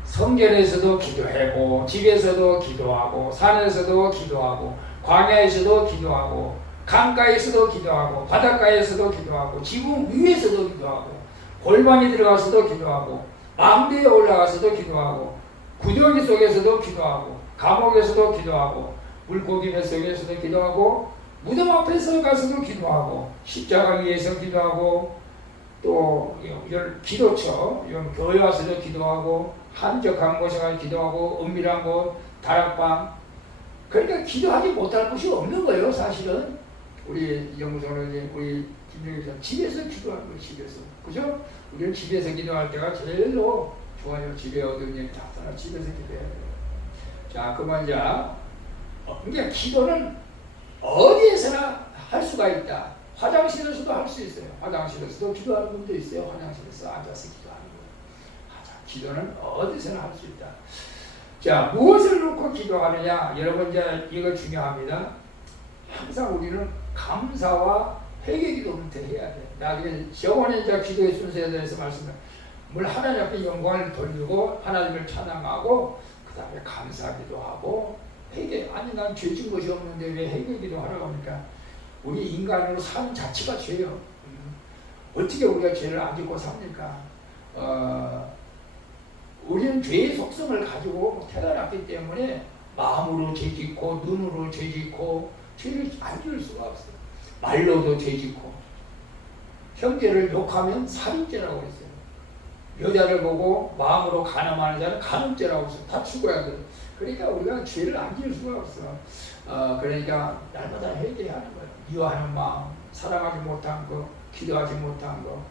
성전에서도 기도하고, 집에서도 기도하고, 산에서도 기도하고, 광야에서도 기도하고, 강가에서도 기도하고, 바닷가에서도 기도하고, 지붕 위에서도 기도하고, 골방에 들어가서도 기도하고, 망대에 올라가서도 기도하고, 구덩이 속에서도 기도하고, 감옥에서도 기도하고, 물고기 뱃속에서도 기도하고, 무덤 앞에서 가서도 기도하고, 십자가 위에서 기도하고, 또 기도처, 교회 와서도 기도하고, 한적한 곳에 가서 기도하고, 은밀한 곳, 다락방. 그러니까 기도하지 못할 곳이 없는 거예요, 사실은. 우리 영성은 우리 김영희 집에서 기도하는 거예요, 집에서. 그죠? 우리는 집에서 기도할 때가 제일로 좋아요. 집에 어두운 일 잡잖아. 집에서 기도해야 돼요. 자, 그만 자. 그러니까 기도는 어디에서나 할 수가 있다. 화장실에서도 할 수 있어요. 화장실에서도 기도하는 분도 있어요. 화장실에서 앉아서 기도하는 거. 기도는 어디서나 할 수 있다. 자, 무엇을 놓고 기도하느냐? 여러분, 이제 이거 중요합니다. 항상 우리는 감사와 회개 기도부터 해야 돼. 나중에 저번에 이제 기도의 순서에 대해서 말씀을 하나님 앞에 영광을 돌리고 하나님을 찬양하고 그 다음에 감사기도 하고 회개. 아니 난 죄진 것이 없는데 왜 회개기도 하라고 합니까? 우리 인간으로 사는 자체가 죄요. 어떻게 우리가 죄를 안 짓고 삽니까? 우리는 죄의 속성을 가지고 태어났기 때문에 마음으로 죄 짓고 눈으로 죄 짓고 죄를 안 지을 수가 없어요. 말로도 죄 짓고 형제를 욕하면 살인죄라고 했어요. 여자를 보고 마음으로 간음하는 자는 간음죄라고 했어요. 다 죽어야 돼요. 그러니까 우리가 죄를 안 지을 수가 없어. 그러니까 날마다 회개하는 거예요. 미워하는 마음, 사랑하지 못한 거, 기도하지 못한 거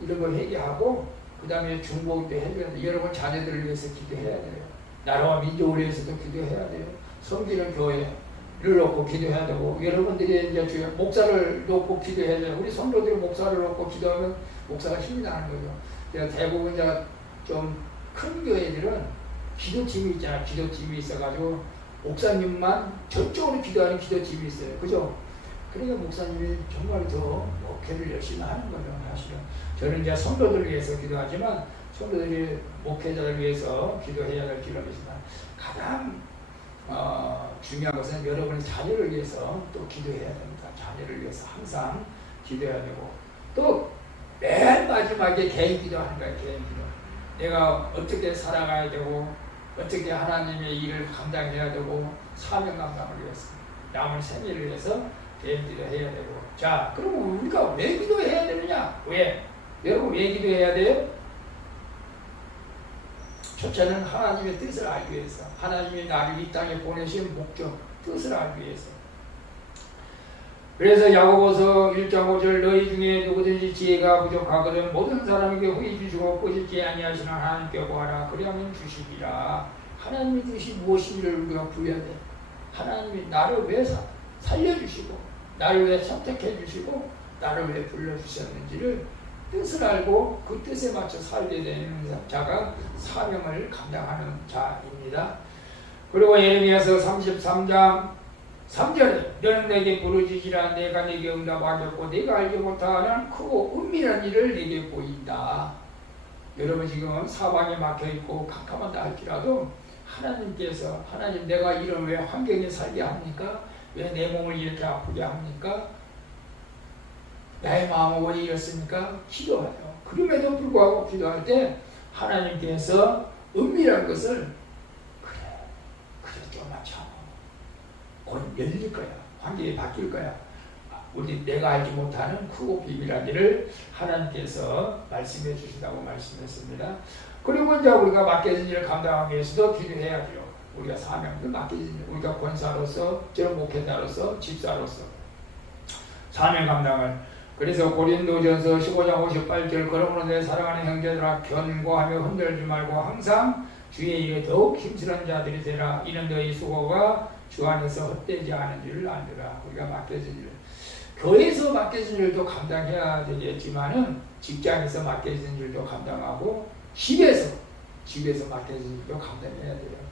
이런 걸 회개하고 그 다음에 중보도 해줘야 돼요. 여러분 자녀들을 위해서 기도해야 돼요. 나라와 민족을 위해서도 기도해야 돼요. 섬기는 교회를 놓고 기도해야 되고 여러분들이 이제 목사를 놓고 기도해야 돼요. 우리 성도들이 목사를 놓고 기도하면 목사가 힘이 나는 거죠. 대부분 이제 좀 큰 교회들은 기도팀이 있잖아. 기도팀이 있어가지고 목사님만 전적으로 기도하는 기도팀이 있어요. 그죠? 그러니까 목사님이 정말 더 목회를 열심히 하는 거죠. 사실은 저는 이제 성도들을 위해서 기도하지만 성도들이 목회자를 위해서 기도해야 될 필요가 있습니다. 가장 중요한 것은 여러분의 자녀를 위해서 또 기도해야 됩니다. 자녀를 위해서 항상 기도해야 되고 또 맨 마지막에 개인 기도하는 거예요. 개인 기도. 내가 어떻게 살아가야 되고 어떻게 하나님의 일을 감당해야 되고 사명 감당을 위해서 남은 생애를 위해서 개인 기도해야 되고 자 그러면 우리가 왜 기도해야 되느냐? 왜? 여러분 왜 기도해야 돼요? 첫째는 하나님의 뜻을 알기 위해서 하나님이 나를 이 땅에 보내신 목적 뜻을 알기 위해서 그래서 야고보서 1장 5절 너희 중에 누구든지 지혜가 부족하거든 모든 사람에게 후히 주시고 꾸짖지 아니하시는 하나님께 구하라 그리하면 주시리라. 하나님의 뜻이 무엇인지를 우리가 구해야 돼. 하나님이 나를 왜 살려주시고 나를 왜 선택해 주시고 나를 왜 불러주셨는지를 뜻을 알고 그 뜻에 맞춰 살게 되는 자가 사명을 감당하는 자입니다. 그리고 예레미야서 33장 3절에 너는 내게 부르짖으라 내가 내게 응답하겠고 내가 알지 못하는 크고 은밀한 일을 내게 보인다. 여러분 지금 사방에 막혀있고 캄캄하다 할지라도 하나님께서 하나님 내가 이런 왜 환경에 살게 합니까? 왜 내 몸을 이렇게 아프게 합니까? 나의 마음은 왜 이렇습니까? 기도해요. 그럼에도 불구하고 기도할 때 하나님께서 은밀한 것을 그래 조금만 참아. 곧 열릴 거야. 환경이 바뀔 거야. 우리 내가 알지 못하는 크고 비밀한 일을 하나님께서 말씀해 주신다고 말씀했습니다. 그리고 이제 우리가 맡겨진 일을 감당하기 위해서도 기도해야죠. 우리가 사명을 맡겨진 일, 우리가 권사로서, 저는 목회자로서, 집사로서 사명 감당을. 그래서 고린도전서 15장 58절 그러므로 내 사랑하는 형제들아 견고하며 흔들지 말고 항상 주의 일에 더욱 힘쓰는 자들이 되라. 이는 너희 수고가 주 안에서 헛되지 않은 줄을 알리라. 우리가 맡겨진 일, 교회에서 맡겨진 일도 감당해야 되겠지만은 직장에서 맡겨진 일도 감당하고 집에서 맡겨진 일도 감당해야 돼요.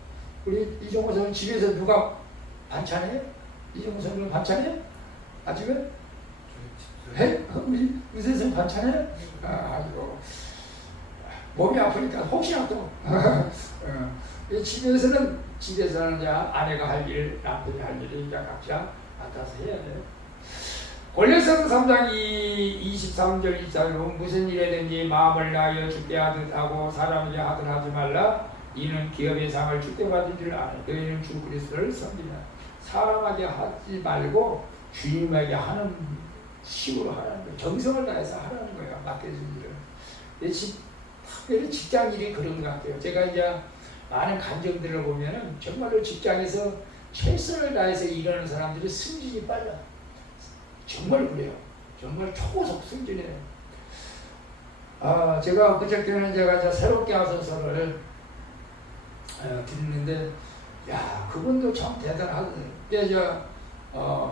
우리 이종호 선생님 집에서 누가 반찬해요? 이종호 선생님 반찬해요? 아직은? 해? 우리 선생님 반찬해요? 아이고 몸이 아프니까 혹시나 또 집에서는 이제 아내가 할 일, 남편이 할 일을 이제 각자 맡아서 해야 돼요. 골로새서 3장 23절 24절 무슨 일에든지 마음을 다하여 주께 하듯 하고 사람에게 하듯 하지 말라. 이는 기업의 상을 주께 받은 줄 아네. 너희는 주 그리스도를 섬기라. 사람에게 하지 말고 주님에게 하는 식으로 하라는 거예요. 정성을 다해서 하라는 거예요. 맡겨진 일을. 특별히 직장 일이 그런 것 같아요. 제가 이제 많은 간증들을 보면은 정말로 직장에서 최선을 다해서 일하는 사람들이 승진이 빨라. 정말 그래요. 정말 초고속 승진이에요. 제가 그저께는 제가 새롭게 하소서를 듣는데, 야, 그분도 참 대단하거든요.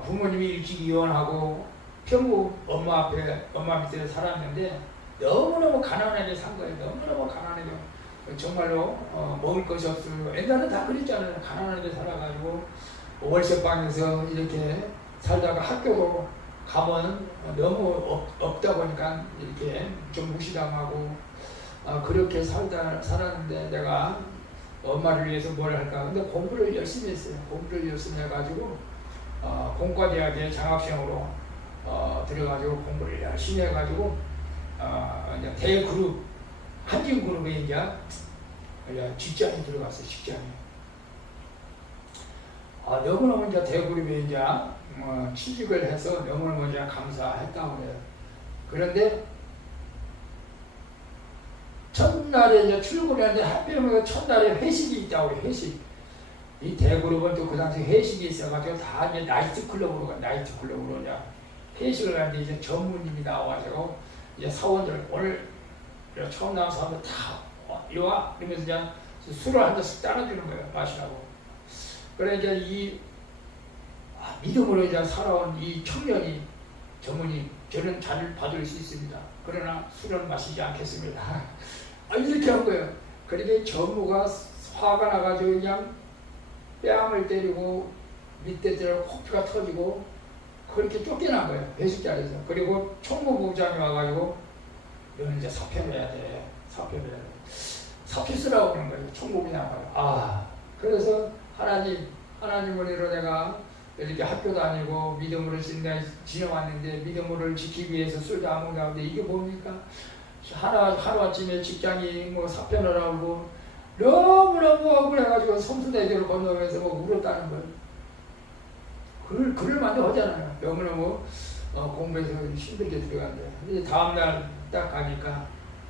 부모님이 일찍 이혼하고 평구 엄마 밑에 살았는데 너무너무 가난하게 산 거예요. 너무너무 가난하게. 정말로 먹을 것이 없어요. 옛날에 다 그랬잖아요. 가난하게 살아가지고 월세방에서 이렇게 살다가 학교도 가면 너무 없다 보니까 이렇게 좀 무시당하고 그렇게 살았는데 내가 엄마를 위해서 뭘 할까? 근데 공부를 열심히 했어요. 공부를 열심히 해가지고 공과대학에 장학생으로 들어가지고 공부를 열심히 해가지고 이제 대그룹 한진그룹에 이제 직장에 들어갔어요. 직장에. 너무너무 이제 대그룹에 이제 취직을 해서 너무너무 이제 감사했다고 그래요. 그런데 첫날에 이제 출근했는데 하필이면 첫날에 회식이 있다고 그래요. 회식. 이 대그룹은 또 그 당시 회식이 있어가지고 다 이제 나이트클럽으로 이제 회식을 하는데 이제 전무님이 나와가지고 이제 사원들 오늘 처음 나온 사람들 다 이리와 이러면서 이제 술을 한 잔씩 따라주는 거예요. 마시라고. 그래 이제 이 믿음으로 이제 살아온 이 청년이 전무님 저는 잔을 받을 수 있습니다. 그러나 술은 마시지 않겠습니다. 이렇게 한 거예요. 그러니까 전무가 화가 나가지고 그냥 뺨을 때리고 밑에 들어 코피가 터지고 그렇게 쫓겨난 거예요. 회식 자리에서. 그리고 총무부장이 와가지고 너는 이제 사표내야 돼. 사표 쓰라고 그런 거예요. 총무부장이 나가요. 그래서 하나님으로 내가 이렇게 학교 다니고 믿음으로 지내왔는데 믿음으로 지키기 위해서 술도 안 먹는데 이게 뭡니까? 하루아침에 직장이 뭐 사표 내라고 너무너무 억울해가지고 성수대교를 건너면서 울었다는 거예요. 그럴 만도 하잖아요. 너무너무 공부해서 힘들게 들어간대요. 근데 다음날 딱 가니까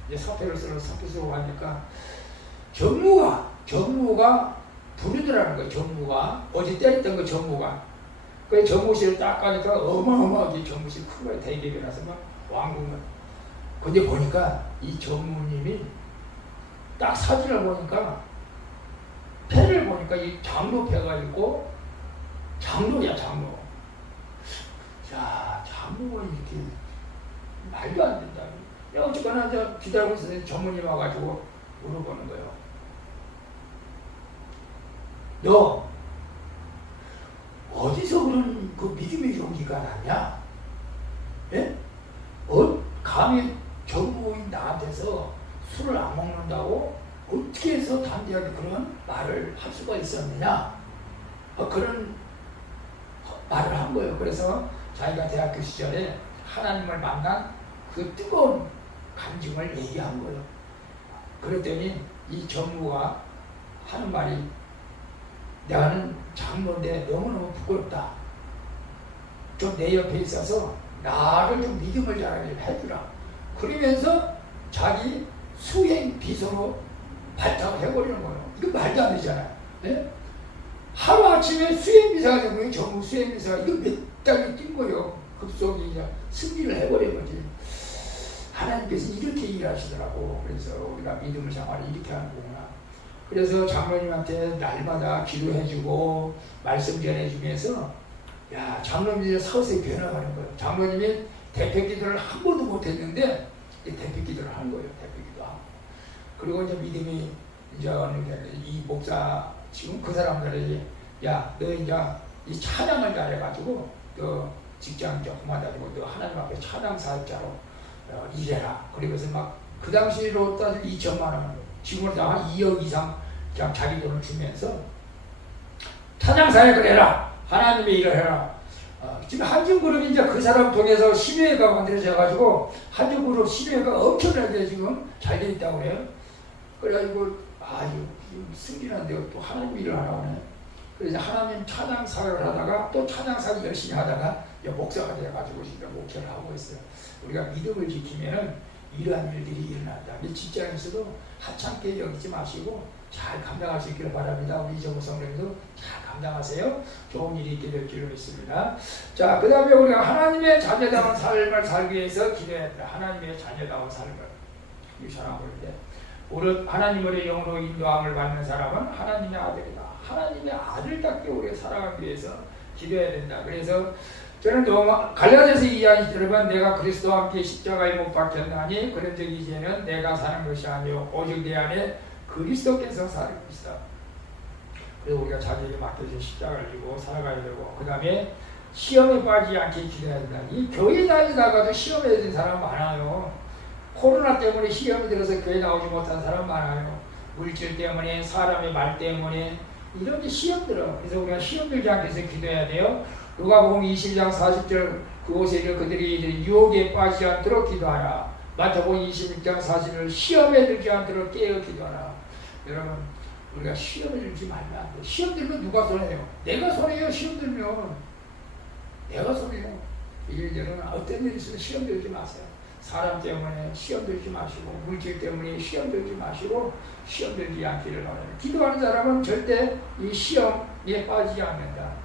이제 사표 쓰고 가니까 전무가 부르더라는 거예요. 전무가 어제 때렸던 거 전무가. 그 전무실을 딱 가니까 어마어마하게 전무실 큰 거예요. 대기업이라서 막 왕궁을. 근데 보니까 이 전무님이 딱 사진을 보니까 패를 보니까 이 장로패가 있고 장로야 장로. 야 장로가 이렇게 말도 안 된다. 야 어쨌거나 이제 기다리고 있었는데 전무님 와가지고 물어보는 거예요. 너 어디서 그런 그 믿음의 용기가 나냐? 예? 감히 전무인 나한테서 술을 안 먹는다고 어떻게 해서 담대하게 그런 말을 할 수가 있었느냐? 그런 말을 한 거예요. 그래서 자기가 대학교 시절에 하나님을 만난 그 뜨거운 감정을 얘기한 거예요. 그랬더니 이 전무가 하는 말이 나는 장로인데 너무너무 부끄럽다. 좀 내 옆에 있어서 나를 좀 믿음을 자라게 해주라. 그러면서 자기 수행 비서로 발탁을 해버리는 거예요. 이거 말도 안 되잖아요. 네? 하루아침에 수행비서가 된 거예요. 전무 수행비서가. 이거 몇 달이 뛴 거예요. 급속히 이제 승리를 해버린 거지. 하나님께서 이렇게 일하시더라고. 그래서 우리가 믿음을 생활을 이렇게 하는 거구나. 그래서 장로님한테 날마다 기도해주고 말씀 전해주면서 야, 장로님이 서서히 변화가는 거예요. 장로님이 대표 기도를 한 번도 못했는데 대표 기도를 한 거예요. 대표 기도하고. 그리고 이제 믿음이 이제 이 목사 지금 그 사람들에게 야, 너 이제 이 찬양을 잘해가지고 너 직장 이제 그만두고 너 하나님 앞에 찬양 사역자로 일해라. 그러면서 막 그 당시로 따지면 2천만 원, 지금으로 한 2억 이상 그냥 자기 돈을 주면서 찬양 사역을 해라. 하나님의 일을 해라. 지금 한중그룹이 이제 그 사람 통해서 심의회가 만들어져가지고 한중그룹 심의회가 엄청나게 지금 잘 돼 있다고 그래요. 그래가지고 아주 승진한데 또 하나님 일을 하라고 하네. 그래서 하나님 찬양 사역을 하다가 또 찬양 사역 열심히 하다가 목사가 돼가지고 지금 목회를 하고 있어요. 우리가 믿음을 지키면 이러한 일들이 일어난다. 직장에서도 하찮게 여기지 마시고 잘 감당할 수 있기를 바랍니다. 우리 이정우 성령님도 잘 감당하세요. 좋은 일이 있게 될 줄로 믿습니다. 자, 그 다음에 우리가 하나님의 자녀다운 삶을 살기 위해서 기도해야 된다. 하나님의 자녀다운 삶을 유산하고 있는데 오늘 하나님의 영으로 인도함을 받는 사람은 하나님의 아들이다. 하나님의 아들답게 우리가 살아가기 위해서 기도해야 된다. 그래서 저는 갈라디아서 2장 1절은 내가 그리스도와 함께 십자가에 못 박혔나니 그런 적이 이제는 내가 사는 것이 아니요 오직 내 안에 그리스도께서 사는 것이다. 그래서 우리가 자기에게 맡겨진 십자가를 지고 살아가야 되고 그 다음에 시험에 빠지지 않게 기도해야 된다. 이 교회 다니다가도 시험에 든 사람 많아요. 코로나 때문에 시험이 들어서 교회 나오지 못한 사람 많아요. 물질 때문에 사람의 말 때문에 이런 게 시험 들어. 그래서 우리가 시험 들지 않게 해서 기도해야 돼요. 누가복음 20장 40절 그곳에 이르 그들이 유혹에 빠지지 않도록 기도하라. 마태복음 26장 40절 시험에 들지 않도록 깨어 기도하라. 여러분 우리가 시험에 들지 말면 안 돼. 시험 들면 누가 손해요? 내가 손해요. 시험 들면 내가 손해요. 이제는 어떤 일이 있으면 시험 들지 마세요. 사람 때문에 시험 들지 마시고 물질 때문에 시험 들지 마시고 시험 들지 않기를 바랍니다. 기도하는 사람은 절대 이 시험에 빠지지 않는다.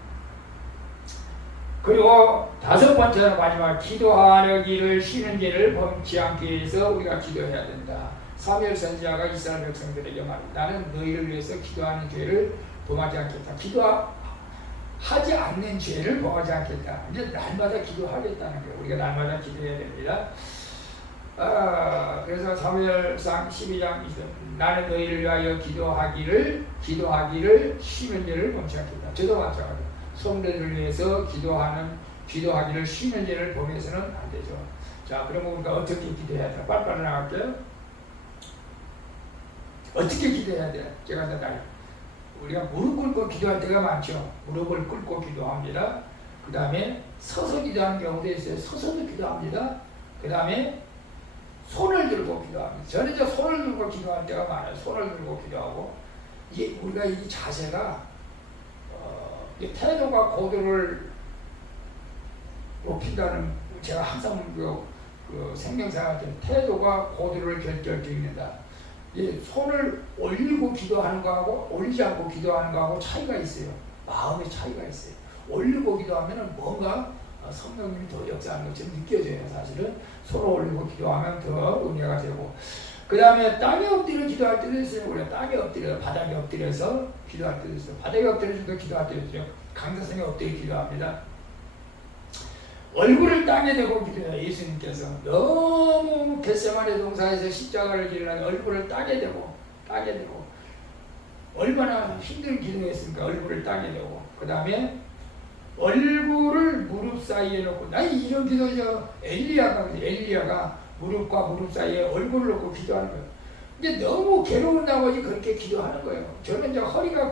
그리고 다섯 번째로 마지막 기도하는 일을 쉬는 일을 범치 않기 위해서 우리가 기도해야 된다. 사무엘 선지자가 이스라엘 백성들에게 말합니다. 나는 너희를 위해서 기도하는 죄를 범하지 않겠다. 기도하지 않는 죄를 범하지 않겠다. 이제 날마다 기도하겠다는 거예요. 우리가 날마다 기도해야 됩니다. 그래서 사무엘상 12장 나는 너희를 위하여 기도하기를 쉬는 일을 범치 않겠다. 저도 마찬가지예요. 성도들을 위해서 기도하기를 쉬는 일을 범해서는 안 되죠. 자, 그러면 우리가 어떻게 기도해야 돼? 빨리빨리 나갈게요. 어떻게 기도해야 돼? 제가 우리가 무릎 꿇고 기도할 때가 많죠. 무릎을 꿇고 기도합니다. 그 다음에 서서 기도하는 경우도 있어요. 서서도 기도합니다. 그 다음에 손을 들고 기도합니다. 저는 이제 손을 들고 기도할 때가 많아요. 손을 들고 기도하고 이게 우리가 이 자세가 태도가 고도를 높인다는 제가 항상 그 생명생활 때 태도가 고도를 결정짓는다. 이 손을 올리고 기도하는 거하고 올리지 않고 기도하는 거하고 차이가 있어요. 마음의 차이가 있어요. 올리고 기도하면 뭔가 성령님이 더 역사하는 것처럼 느껴져요. 사실은 손을 올리고 기도하면 더 은혜가 되고 그 다음에 땅에 엎드려 기도할 때도 있어요. 우리가 땅에 엎드려 바닥에 엎드려서 기도할 때도 있어요. 바닥에 엎드려서 기도할 때도 있어요. 강사성에 엎드려 기도합니다. 얼굴을 땅에 대고 기도해요. 예수님께서 너무 겟세마네 동산에서 십자가를 지르려니 얼굴을 땅에 대고 얼마나 힘든 기도했습니까? 얼굴을 땅에 대고 그 다음에 얼굴을 무릎 사이에 놓고 나 이런 기도죠. 엘리야가 무릎과 무릎 사이에 얼굴을 놓고 기도하는 거예요. 이제 너무 괴로운 나머지 그렇게 기도하는 거예요. 저는 이제 허리가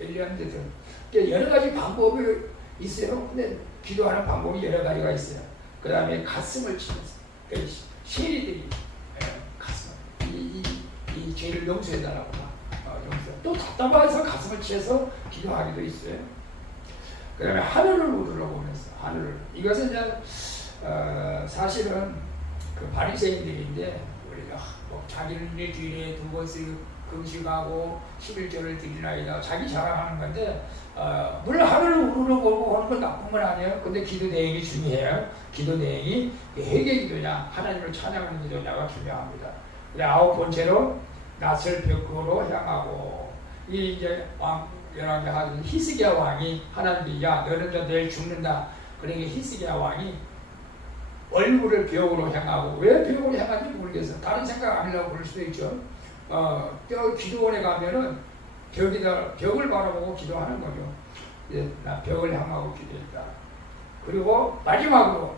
엘리야한테서 여러 가지 방법을 있어요. 근데 기도하는 방법이 여러 가지가 있어요. 그 다음에 가슴을 치면서 세리들이 가슴 이 죄를 용서해달라고 용서. 또 답답해서 가슴을 치면서 기도하기도 있어요. 그 다음에 하늘을 우러러보면서 하늘을. 이것은 이제 사실은 그 바리새인들인데 우리가 뭐 자기는 내 뒤에 두 번씩 금식하고 11조를 드리나이다 자기 자랑하는 건데 물론 하늘을 우러러보고 하는 건 나쁜 건 아니에요. 근데 기도 내용이 중요해요. 기도 내용이 회개 기도냐 하나님을 찬양하는 기도냐가 중요합니다. 아홉 번째로 낯을 벽으로 향하고 이 이제 열왕기 하던 히스기야 왕이 하나님께 야 너는 내일 죽는다. 그러니까 히스기야 왕이 얼굴을 벽으로 향하고 왜 벽으로 향하는지 모르겠어. 다른 생각 안 하려고 그럴 수도 있죠. 기도원에 가면은 벽을 바라보고 기도하는 거죠. 나 벽을 향하고 기도했다. 그리고 마지막으로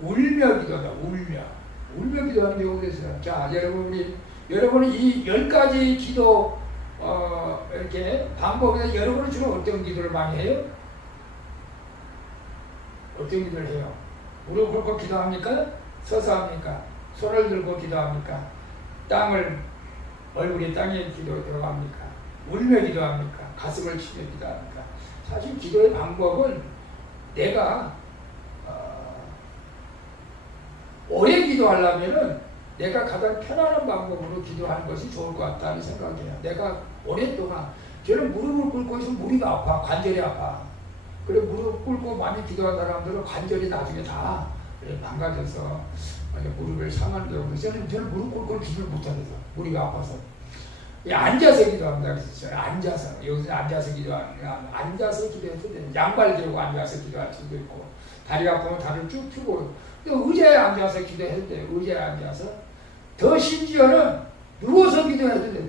울며 기도다. 울며 기도하는 경우도 있어요. 자, 여러분은 이 10가지 기도 이렇게 방법에서 여러분은 주로 어떤 기도를 많이 해요? 어떤 기도를 해요? 무릎 꿇고 기도합니까? 서서 합니까? 손을 들고 기도합니까? 얼굴이 땅에 기도 들어갑니까? 울며 기도합니까? 가슴을 치며 기도합니까? 사실 기도의 방법은 내가 오래 기도하려면은 내가 가장 편안한 방법으로 기도하는 것이 좋을 것 같다는 생각이에요. 내가 오랫동안 저는 무릎을 꿇고 있으면 무리가 아파, 관절이 아파. 그래 무릎 꿇고 많이 기도한 사람들은 관절이 나중에 다 망가져서 무릎을 상하는 경우도 있어요. 저는 무릎 꿇고 기도를 못하겠어. 무리가 아파서. 앉아서 기도합니다. 그래서 앉아서 여기서 앉아서 앉아서 기도해도 돼요. 양발 들고 앉아서 기도할 수도 있고 다리 아프면 다리를 쭉 펴고 의자에 앉아서 기도해도 돼요. 의자에 앉아서 더 심지어는 누워서 기도해도 돼요.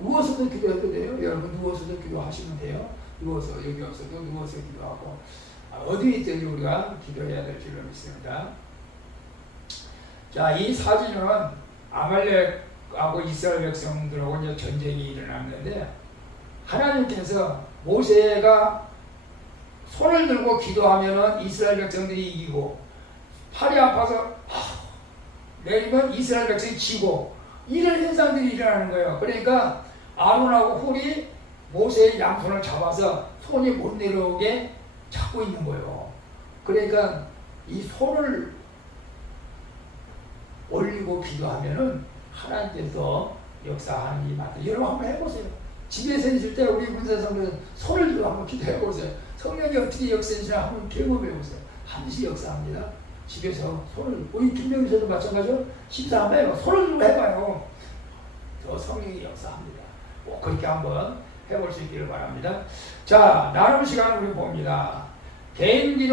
누워서도 기도해도 돼요. 여러분 누워서도 기도하시면 돼요. 누워서 여기 와서도 누워서 기도하고 어디 있든지 우리가 기도해야 될 줄로 믿습니다. 자, 이 사진은 아말렉하고 이스라엘 백성들하고 이제 전쟁이 일어났는데 하나님께서 모세가 손을 들고 기도하면은 이스라엘 백성들이 이기고 팔이 아파서 내리면 이스라엘 백성이 지고 이런 현상들이 일어나는 거예요. 그러니까 아론하고 홀이 모세의 양손을 잡아서 손이 못 내려오게 잡고 있는 거예요. 그러니까 이 손을 올리고 기도하면은 하나님께서 역사하는 일이 맞다. 여러분 한번 해보세요. 집에서 있을 때 우리 문세성들은 손을 들고 한번 기도해보세요. 성령이 어떻게 역사하시나 한번 경험해보세요. 반드시 역사합니다. 집에서 손을, 우리 김명희서도 마찬가지로 심사 한번 해봐요. 손을 들고 해봐요. 저 성령이 역사합니다. 꼭 그렇게 한번 해볼 수 있기를 바랍니다. 자, 나눔 시간 우리 봅니다. 개인 기도